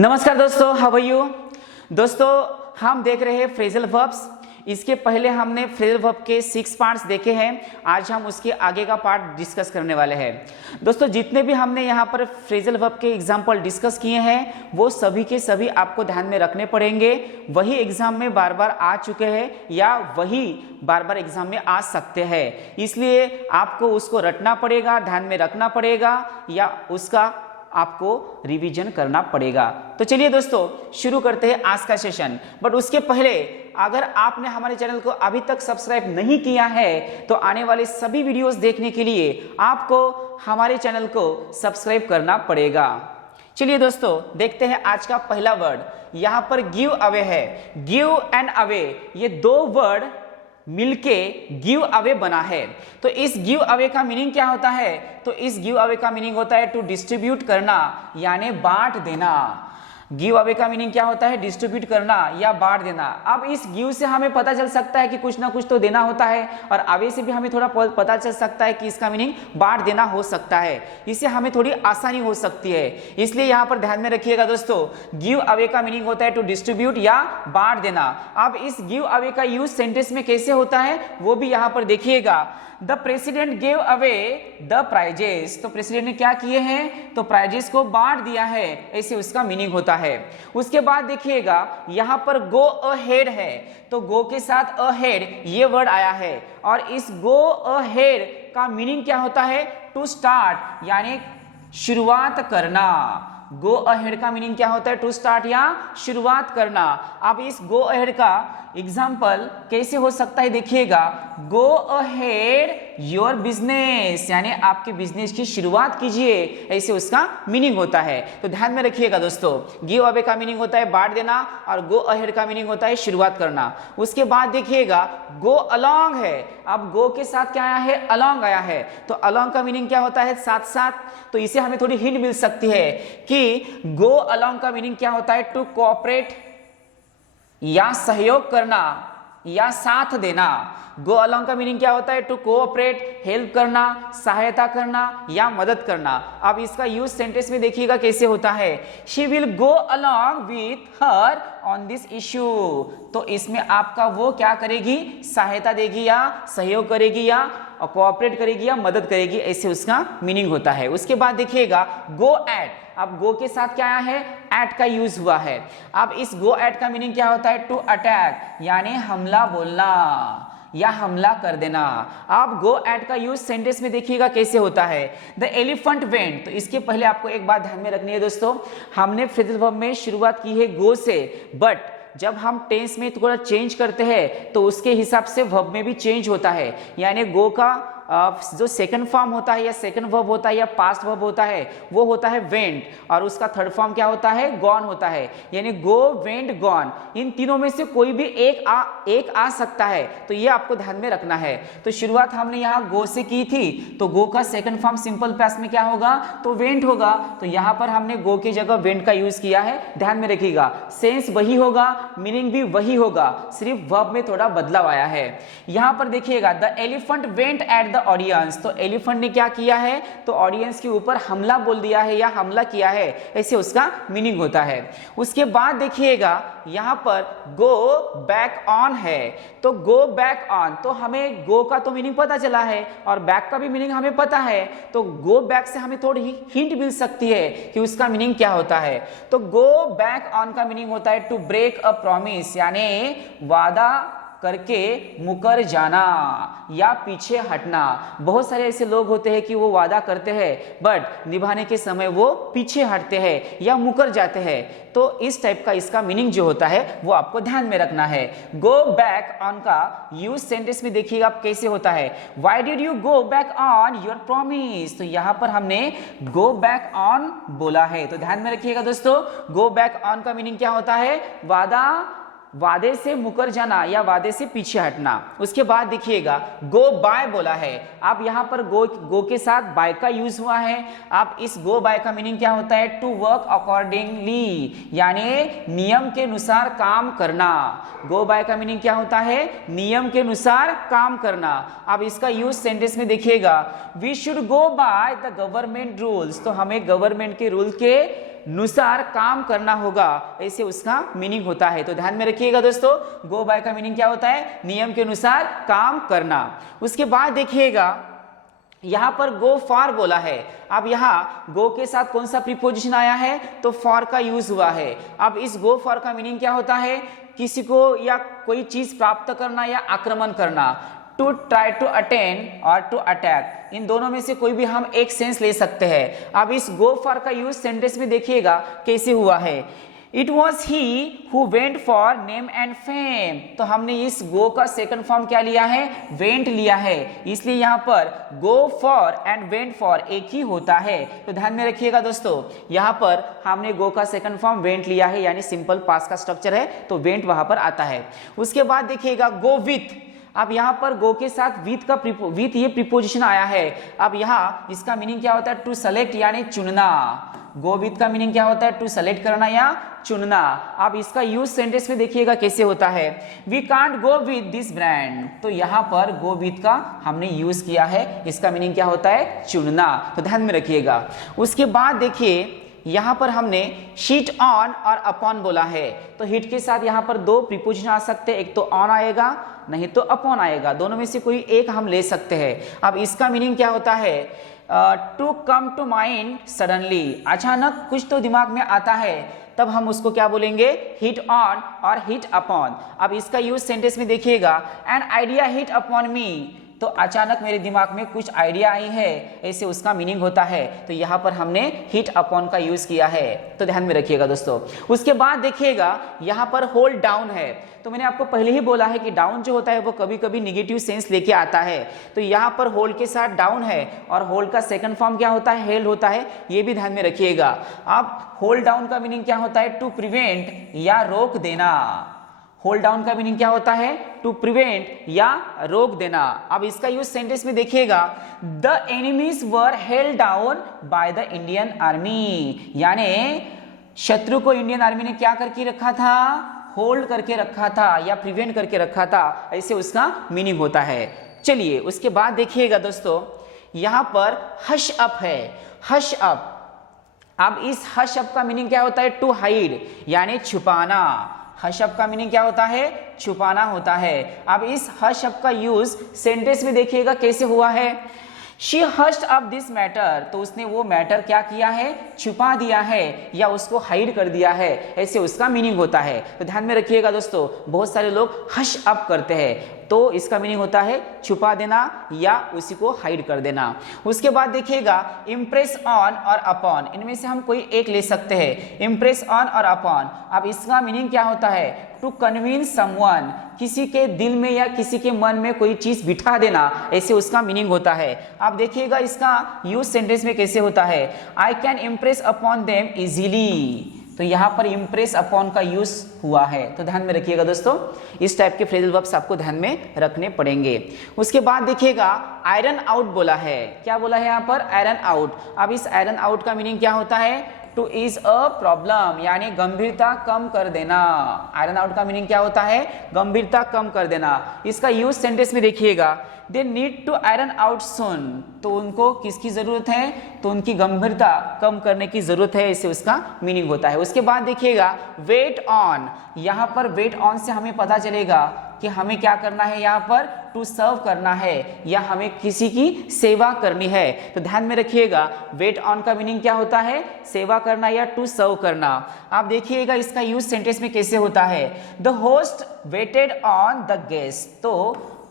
नमस्कार दोस्तों, how are you. दोस्तों हम देख रहे हैं फ्रेजल वर्ब्स। इसके पहले हमने फ्रेजल वर्ब के 6 पार्ट्स देखे हैं। आज हम उसके आगे का पार्ट डिस्कस करने वाले हैं। दोस्तों जितने भी हमने यहाँ पर फ्रेजल वर्ब के एग्जाम्पल डिस्कस किए हैं वो सभी के सभी आपको ध्यान में रखने पड़ेंगे। वही एग्जाम में बार बार आ चुके हैं या वही बार बार एग्जाम में आ सकते हैं, इसलिए आपको उसको रटना पड़ेगा, ध्यान में रखना पड़ेगा या उसका आपको रिवीजन करना पड़ेगा। तो चलिए दोस्तों शुरू करते हैं आज का सेशन। बट उसके पहले अगर आपने हमारे चैनल को अभी तक सब्सक्राइब नहीं किया है तो आने वाले सभी वीडियोस देखने के लिए आपको हमारे चैनल को सब्सक्राइब करना पड़ेगा। चलिए दोस्तों देखते हैं आज का पहला वर्ड। यहां पर गिव अवे है। गिव एंड अवे ये दो वर्ड मिलके गिव अवे बना है। तो इस गिव अवे का मीनिंग क्या होता है? तो इस गिव अवे का मीनिंग होता है टू डिस्ट्रीब्यूट करना यानी बांट देना। गिव अवे का मीनिंग क्या होता है? डिस्ट्रीब्यूट करना या बांट देना। अब इस गिव से हमें पता चल सकता है कि कुछ ना कुछ तो देना होता है, और अवे से भी हमें थोड़ा पता चल सकता है कि इसका मीनिंग बांट देना हो सकता है। इससे हमें थोड़ी आसानी हो सकती है, इसलिए यहाँ पर ध्यान में रखिएगा दोस्तों। गिव अवे का मीनिंग होता है टू डिस्ट्रीब्यूट या बांट देना। अब इस गिव अवे का यूज सेंटेंस में कैसे होता है वो भी यहाँ पर देखिएगा। The president gave away the prizes. तो प्रेसिडेंट ने क्या किए हैं? तो प्राइजेस को बांट दिया है, ऐसे उसका मीनिंग होता है। उसके बाद देखिएगा यहाँ पर गो अहेड है, तो गो के साथ अहेड ये वर्ड आया है, और इस गो अहेड का मीनिंग क्या होता है? टू स्टार्ट यानी शुरुआत करना। गो अहेड का मीनिंग क्या होता है? टू स्टार्ट या शुरुआत करना। अब इस गो अहेड का एग्जाम्पल कैसे हो सकता है देखिएगा। गो अहेड योर बिजनेस यानी आपके बिजनेस की शुरुआत कीजिए, ऐसे उसका मीनिंग होता है। तो ध्यान में रखिएगा दोस्तों, गिव अवे का मीनिंग होता है बांट देना और गो अहेड का मीनिंग होता है शुरुआत करना। उसके बाद देखिएगा गो अलोंग है। अब गो के साथ क्या आया है? अलोंग आया है। तो अलोंग का मीनिंग क्या होता है? साथ साथ। तो इसे हमें थोड़ी हिंट मिल सकती है कि गो अलोंग का मीनिंग क्या होता है? टू कोऑपरेट या सहयोग करना या साथ देना। गो अलोंग का मीनिंग क्या होता है? टू कोऑपरेट, हेल्प करना, सहायता करना या मदद करना। अब इसका यूज सेंटेंस में देखिएगा कैसे होता है। She will go along with her on this issue. तो इसमें आपका वो क्या करेगी? सहायता देगी या सहयोग करेगी या कोऑपरेट करेगी या मदद करेगी, ऐसे उसका मीनिंग होता है। उसके बाद देखिएगा गो एट। अब गो के साथ क्या आया है? एट का यूज हुआ है। अब इस गो एट का मीनिंग क्या होता है? टू अटैक यानी हमला बोलना या हमला कर देना। आप गो एट का यूज सेंटेंस में देखिएगा कैसे होता है। The elephant went. तो इसके पहले आपको एक बात ध्यान में रखनी है दोस्तों, हमने फ्रेजल वर्ब में शुरुआत की है गो से, बट जब हम टेंस में थोड़ा चेंज करते हैं तो उसके हिसाब से वर्ब में भी चेंज होता है। यानी गो का जो सेकंड फॉर्म होता है या सेकंड वर्ब होता है या पास्ट वर्ब होता है वो होता है वेंट, और उसका थर्ड फॉर्म क्या होता है? गॉन होता है। यानी गो, वेंट, गॉन, इन तीनों में से कोई भी एक आ सकता है। तो ये आपको ध्यान में रखना है। तो शुरुआत हमने यहाँ गो से की थी, तो गो का सेकंड फॉर्म सिंपल पास्ट में क्या होगा? तो वेंट होगा। तो यहाँ पर हमने गो की जगह वेंट का यूज किया है, ध्यान में रखिएगा। सेंस वही होगा, मीनिंग भी वही होगा, सिर्फ वर्ब में थोड़ा बदलाव आया है। यहाँ पर देखिएगा the elephant went at the audience. तो एलिफेंट ने क्या किया है? तो ऑडियंस के ऊपर हमला बोल दिया है या हमला किया है, ऐसे उसका मीनिंग होता है। उसके बाद देखिएगा यहां पर गो बैक ऑन है। तो गो बैक ऑन, तो हमें गो का तो मीनिंग पता चला है और बैक का भी मीनिंग हमें पता है। तो गो बैक से हमें थोड़ी हिंट मिल सकती है कि उसका मीनिंग क्या होता है। तो गो बैक ऑन का मीनिंग होता है टू ब्रेक अ प्रॉमिस यानी वादा करके मुकर जाना या पीछे हटना। बहुत सारे ऐसे लोग होते हैं कि वो वादा करते हैं बट निभाने के समय वो पीछे हटते हैं या मुकर जाते हैं। तो इस टाइप का इसका मीनिंग जो होता है वो आपको ध्यान में रखना है। गो बैक ऑन का यूज सेंटेंस में देखिएगा आप कैसे होता है। Why did you go back on your promise. तो यहाँ पर हमने गो बैक ऑन बोला है, तो ध्यान में रखिएगा दोस्तों। गो बैक ऑन का मीनिंग क्या होता है? वादे से मुकर जाना या वादे से पीछे हटना। उसके बाद देखिएगा गो बाय बोला है। अब यहाँ पर गो के साथ बाय का यूज हुआ है। अब इस गो बाय का मीनिंग क्या होता है? टू वर्क अकॉर्डिंगली यानी नियम के अनुसार काम करना। गो बाय का मीनिंग क्या होता है? नियम के अनुसार काम करना। अब इसका यूज सेंटेंस में देखिएगा we should go by the government rules. तो हमें गवर्नमेंट के रूल के नुसार काम करना होगा, ऐसे उसका मीनिंग होता है। तो ध्यान में रखिएगा दोस्तों, गो बाय का मीनिंग क्या होता है? नियम के अनुसार काम करना। उसके बाद देखिएगा यहां पर गो फॉर बोला है। अब यहाँ गो के साथ कौन सा प्रीपोजिशन आया है? तो फॉर का यूज हुआ है। अब इस गो फॉर का मीनिंग क्या होता है? किसी को या कोई चीज प्राप्त करना या आक्रमण करना। टू ट्राई टू अटेन और टू अटैक, इन दोनों में से कोई भी हम एक सेंस ले सकते हैं। अब इस गो फॉर का यूज सेंटेंस में देखिएगा कैसे हुआ है। It was he who went for name and fame, तो हमने इस गो का सेकंड फॉर्म क्या लिया है? वेंट लिया है। इसलिए यहाँ पर go for and went for एक ही होता है। तो ध्यान में रखिएगा दोस्तों, यहाँ पर हमने गो का सेकंड फॉर्म वेंट लिया है, यानी सिंपल पास्ट का स्ट्रक्चर है, तो वेंट वहां पर आता है। उसके बाद देखिएगा गो विथ। अब यहाँ पर गो के साथ विथ ये प्रीपोजिशन आया है। अब यहाँ इसका मीनिंग क्या होता है? टू सेलेक्ट यानी चुनना। गो विथ का मीनिंग क्या होता है? टू सेलेक्ट करना या चुनना। अब इसका यूज सेंटेंस में देखिएगा कैसे होता है। We can't go with this brand, तो यहाँ पर गो विथ का हमने यूज किया है, इसका मीनिंग क्या होता है? चुनना। तो ध्यान में रखिएगा। उसके बाद देखिए यहाँ पर हमने शीट ऑन और अपॉन बोला है, तो हिट के साथ यहाँ पर दो प्रीपोजिशन आ सकते हैं, एक तो ऑन आएगा नहीं तो अपॉन आएगा, दोनों में से कोई एक हम ले सकते हैं। अब इसका मीनिंग क्या होता है? To come to mind suddenly, अचानक कुछ तो दिमाग में आता है, तब हम उसको क्या बोलेंगे? हिट ऑन और हिट अपॉन। अब इसका यूज सेंटेंस में देखिएगा, एन आइडिया हिट अपॉन मी, तो अचानक मेरे दिमाग में कुछ आइडिया आई है, ऐसे उसका मीनिंग होता है। तो यहाँ पर हमने हिट अपॉन का यूज किया है, तो ध्यान में रखिएगा दोस्तों। उसके बाद देखिएगा यहाँ पर होल्ड डाउन है, तो मैंने आपको पहले ही बोला है कि डाउन जो होता है वो कभी कभी निगेटिव सेंस लेके आता है। तो यहाँ पर होल्ड के साथ डाउन है, और होल्ड का सेकंड फॉर्म क्या होता है? हेल्ड होता है, ये भी ध्यान में रखिएगा। अब होल्ड डाउन का मीनिंग क्या होता है? टू प्रिवेंट या रोक देना। होल्ड डाउन का मीनिंग क्या होता है? टू प्रिवेंट या रोक देना। अब इसका यूज सेंटेंस में देखिएगा, the enemies were held down by the Indian army, यानी शत्रु को इंडियन आर्मी ने क्या करके रखा था? होल्ड करके रखा था या प्रिवेंट करके रखा था, ऐसे उसका मीनिंग होता है। चलिए उसके बाद देखिएगा दोस्तों, यहां पर हश अप है, हश अप। अब इस हश अप का मीनिंग क्या होता है? टू हाइड यानी छुपाना। हश अप का मीनिंग क्या होता है? छुपाना होता है। अब इस हश अप का यूज सेंटेंस में देखिएगा कैसे हुआ है। She hushed up this matter, तो उसने वो मैटर क्या किया है? छुपा दिया है या उसको हाइड कर दिया है, ऐसे उसका मीनिंग होता है। तो ध्यान में रखिएगा दोस्तों, बहुत सारे लोग हश अप करते हैं, तो इसका मीनिंग होता है छुपा देना या उसी को हाइड कर देना। उसके बाद देखिएगा इम्प्रेस ऑन और अपॉन, इनमें से हम कोई एक ले सकते हैं, इम्प्रेस ऑन और अपॉन। अब इसका मीनिंग क्या होता है? टू कन्विंस समवन, किसी के दिल में या किसी के मन में कोई चीज बिठा देना, ऐसे उसका मीनिंग होता है। आप देखिएगा इसका यूज सेंटेंस में कैसे होता है। I can impress upon them easily, तो यहाँ पर इम्प्रेस अपॉन का यूज हुआ है। तो ध्यान में रखिएगा दोस्तों, इस टाइप के फ्रेजल वर्ब्स आपको ध्यान में रखने पड़ेंगे। उसके बाद देखिएगा आयरन आउट बोला है। क्या बोला है यहाँ पर? Iron out. अब इस आयरन आउट का मीनिंग क्या होता है? टू इज अ प्रॉब्लम यानी गंभीरता कम कर देना। आयरन आउट का मीनिंग क्या होता है? गंभीरता कम कर देना। इसका यूज सेंटेंस में देखिएगा, they need to iron out soon, तो उनको किसकी जरूरत है? तो उनकी गंभीरता कम करने की जरूरत है, इससे उसका मीनिंग होता है। उसके बाद देखिएगा वेट ऑन, यहाँ पर वेट ऑन से हमें पता चलेगा कि हमें क्या करना है, यहाँ पर टू सर्व करना है या हमें किसी की सेवा करनी है। तो ध्यान में रखिएगा वेट ऑन का मीनिंग क्या होता है? सेवा करना या टू सर्व करना। आप देखिएगा इसका यूज सेंटेंस में कैसे होता है। The host waited on the guest, तो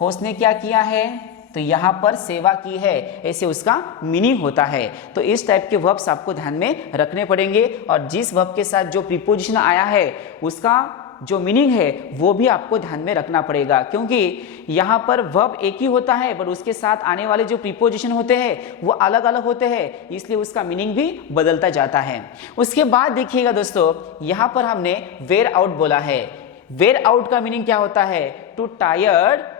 होस्ट ने क्या किया है? तो यहाँ पर सेवा की है, ऐसे उसका मीनिंग होता है। तो इस टाइप के वर्ब्स आपको ध्यान में रखने पड़ेंगे, और जिस वर्ब के साथ जो प्रीपोजिशन आया है उसका जो मीनिंग है वो भी आपको ध्यान में रखना पड़ेगा, क्योंकि यहाँ पर वर्ब एक ही होता है पर उसके साथ आने वाले जो प्रीपोजिशन होते हैं वो अलग अलग होते हैं, इसलिए उसका मीनिंग भी बदलता जाता है। उसके बाद देखिएगा दोस्तों, यहाँ पर हमने वेयर आउट बोला है। वेयर आउट का मीनिंग क्या होता है? टू टायर्ड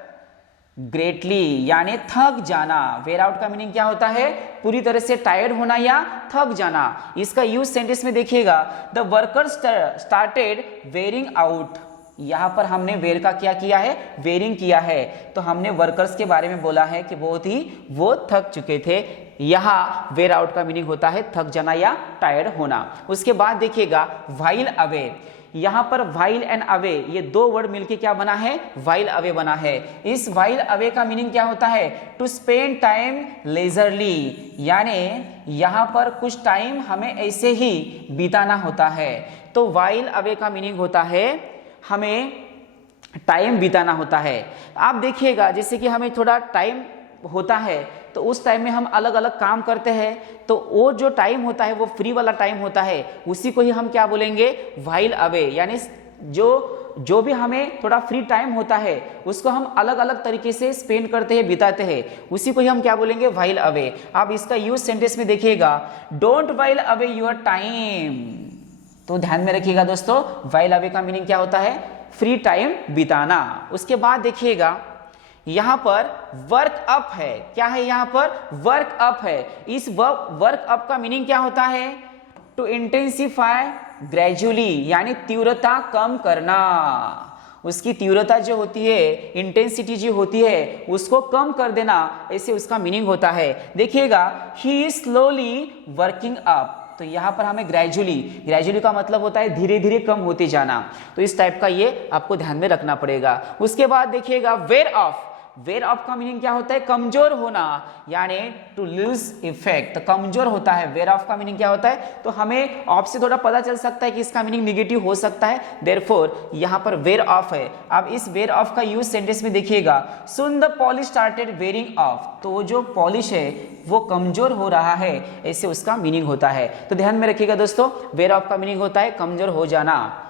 ग्रेटली यानी थक जाना। वेयर आउट का मीनिंग क्या होता है? पूरी तरह से टायर्ड होना या थक जाना। इसका यूज सेंटेंस में देखिएगा, the workers started wearing out, यहाँ पर हमने वेयर का क्या किया है, वेयरिंग किया है। तो हमने वर्कर्स के बारे में बोला है कि वो थक चुके थे। यहाँ वेयर आउट का मीनिंग होता है थक जाना या टायर्ड होना। उसके बाद देखिएगा व्हाइल अवे, यहाँ पर व्हाइल एंड अवे ये दो वर्ड मिलके क्या बना है, व्हाइल अवे बना है। इस व्हाइल अवे का मीनिंग क्या होता है, टू स्पेंड टाइम लेजरली, यानी यहाँ पर कुछ टाइम हमें ऐसे ही बिताना होता है। तो व्हाइल अवे का मीनिंग होता है हमें टाइम बिताना होता है। आप देखिएगा जैसे कि हमें थोड़ा टाइम होता है तो उस टाइम में हम अलग अलग काम करते हैं, तो वो जो टाइम होता है वो फ्री वाला टाइम होता है, उसी को ही हम क्या बोलेंगे, व्हाइल अवे। यानी जो भी हमें थोड़ा फ्री टाइम होता है उसको हम अलग अलग तरीके से स्पेंड करते हैं, बिताते हैं, उसी को ही हम क्या बोलेंगे, व्हाइल अवे। आप इसका यूज सेंटेंस में देखिएगा, don't while away your time. तो ध्यान में रखिएगा दोस्तों, व्हाइल अवे का मीनिंग क्या होता है, फ्री टाइम बिताना। उसके बाद देखिएगा यहां पर वर्क अप है, क्या है यहाँ पर, वर्क अप है। इस वर्क अप का मीनिंग क्या होता है, टू इंटेंसिफाई ग्रेजुअली, यानी तीव्रता कम करना। उसकी तीव्रता जो होती है, इंटेंसिटी जो होती है उसको कम कर देना, ऐसे उसका मीनिंग होता है। देखिएगा he is slowly working up, तो यहाँ पर हमें ग्रेजुअली का मतलब होता है धीरे धीरे कम होते जाना। तो इस टाइप का ये आपको ध्यान में रखना पड़ेगा। उसके बाद देखिएगा वेयर ऑफ का मीनिंग क्या होता है, कमजोर होना, यानी टू लूज इफेक्ट। तो कमजोर होता है, वेयर ऑफ का मीनिंग क्या होता है, तो हमें ऑफ से थोड़ा पता चल सकता है कि इसका मीनिंग निगेटिव हो सकता है, देयरफॉर यहाँ पर वेयर ऑफ है। अब इस वेयर ऑफ का यूज सेंटेंस में देखिएगा, soon the polish started wearing of, तो जो पॉलिश है वो कमजोर हो रहा है, ऐसे उसका मीनिंग होता है। तो ध्यान में रखिएगा दोस्तों, वेयर ऑफ का मीनिंग होता है कमजोर हो जाना।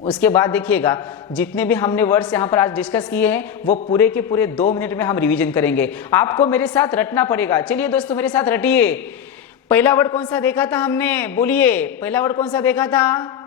उसके बाद देखिएगा जितने भी हमने वर्ड्स यहाँ पर आज डिस्कस किए हैं वो पूरे के पूरे 2 मिनट में हम रिवीजन करेंगे। आपको मेरे साथ रटना पड़ेगा। चलिए दोस्तों मेरे साथ रटिए। पहला वर्ड कौन सा देखा था हमने, बोलिए पहला वर्ड कौन सा देखा था।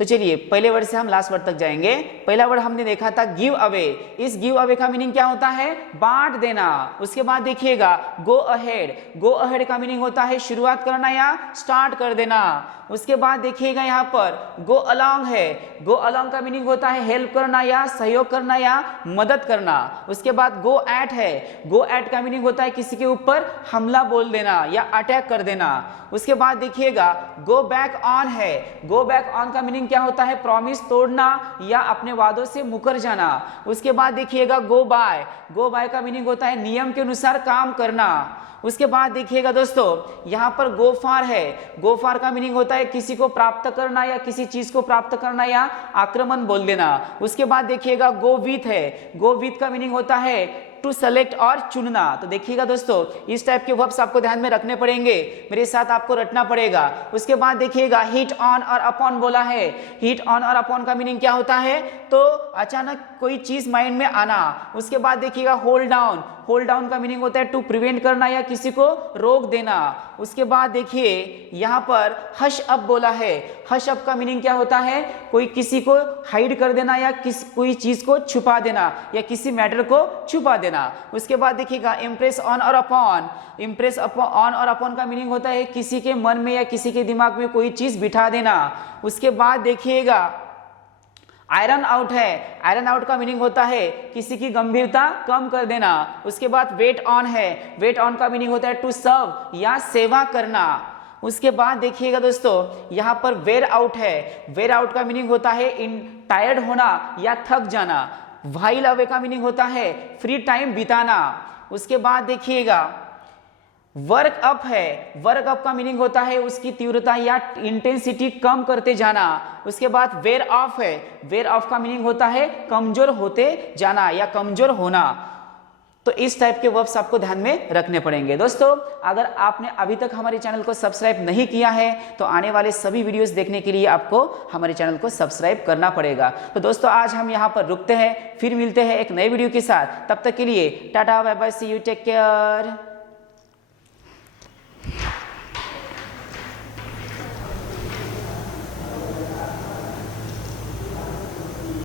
तो चलिए पहले वर्ड से हम लास्ट वर्ड तक जाएंगे। पहला वर्ड हमने देखा था गिव अवे। इस गिव अवे का मीनिंग क्या होता है, बांट देना। उसके बाद देखिएगा गो अहेड का मीनिंग होता है शुरुआत करना या स्टार्ट कर देना। उसके बाद देखिएगा यहाँ पर गो अलोंग है, गो अलोंग का मीनिंग होता है हेल्प करना या सहयोग करना या मदद करना। उसके बाद गो एट है, गो एट का मीनिंग होता है किसी के ऊपर हमला बोल देना या अटैक कर देना। उसके बाद देखिएगा गो बैक ऑन है, गो बैक ऑन का मीनिंग क्या होता है, प्रॉमिस तोड़ना या अपने वादों से मुकर जाना। उसके बाद देखिएगा गो बाय का मीनिंग होता है नियम के अनुसार काम करना। उसके बाद देखिएगा दोस्तों यहाँ पर गो फार है, गो फार का मीनिंग होता है किसी को प्राप्त करना या किसी चीज को प्राप्त करना या आक्रमण बोल देना। उसके बाद देखिएगा गो विथ है, गो विथ का मीनिंग होता है टू सेलेक्ट और चुनना। तो देखिएगा दोस्तों इस टाइप के वर्ब्स आपको ध्यान में रखने पड़ेंगे, मेरे साथ आपको रटना पड़ेगा। उसके बाद देखिएगा हिट ऑन और अपॉन बोला है। हिट ऑन और अपॉन का मीनिंग क्या होता है, तो अचानक कोई चीज माइंड में आना। उसके बाद देखिएगा होल्ड डाउन का मीनिंग होता है टू प्रिवेंट करना या किसी को रोक देना। उसके बाद देखिए यहाँ पर हश अप बोला है। हश अप का मीनिंग क्या होता है, कोई किसी को हाइड कर देना या कोई चीज को छुपा देना या किसी मैटर को छुपा देना। उसके बाद देखिएगा इम्प्रेस ऑन और अपॉन। इम्प्रेस ऑन और अपॉन का मीनिंग होता है किसी के मन में या किसी के दिमाग में कोई चीज बिठा देना। उसके बाद देखिएगा आयरन आउट है, आयरन आउट का मीनिंग होता है किसी की गंभीरता कम कर देना। उसके बाद वेट ऑन है, वेट ऑन का मीनिंग होता है टू सर्व या सेवा करना। उसके बाद देखिएगा दोस्तों यहाँ पर वेयर आउट है, वेयर आउट का मीनिंग होता है टायर्ड होना या थक जाना। व्हाइल अवे का मीनिंग होता है फ्री टाइम बिताना। उसके बाद देखिएगा वर्क अप है, वर्क अप का मीनिंग होता है उसकी तीव्रता या इंटेंसिटी कम करते जाना। उसके बाद वेयर ऑफ है, वेयर ऑफ का मीनिंग होता है कमजोर होते जाना या कमजोर होना। तो इस टाइप के वर्ब्स आपको ध्यान में रखने पड़ेंगे। दोस्तों अगर आपने अभी तक हमारे चैनल को सब्सक्राइब नहीं किया है तो आने वाले सभी वीडियोस देखने के लिए आपको हमारे चैनल को सब्सक्राइब करना पड़ेगा। तो दोस्तों आज हम यहाँ पर रुकते हैं, फिर मिलते हैं एक नए वीडियो के साथ। तब तक के लिए tata bye bye, see you, take care.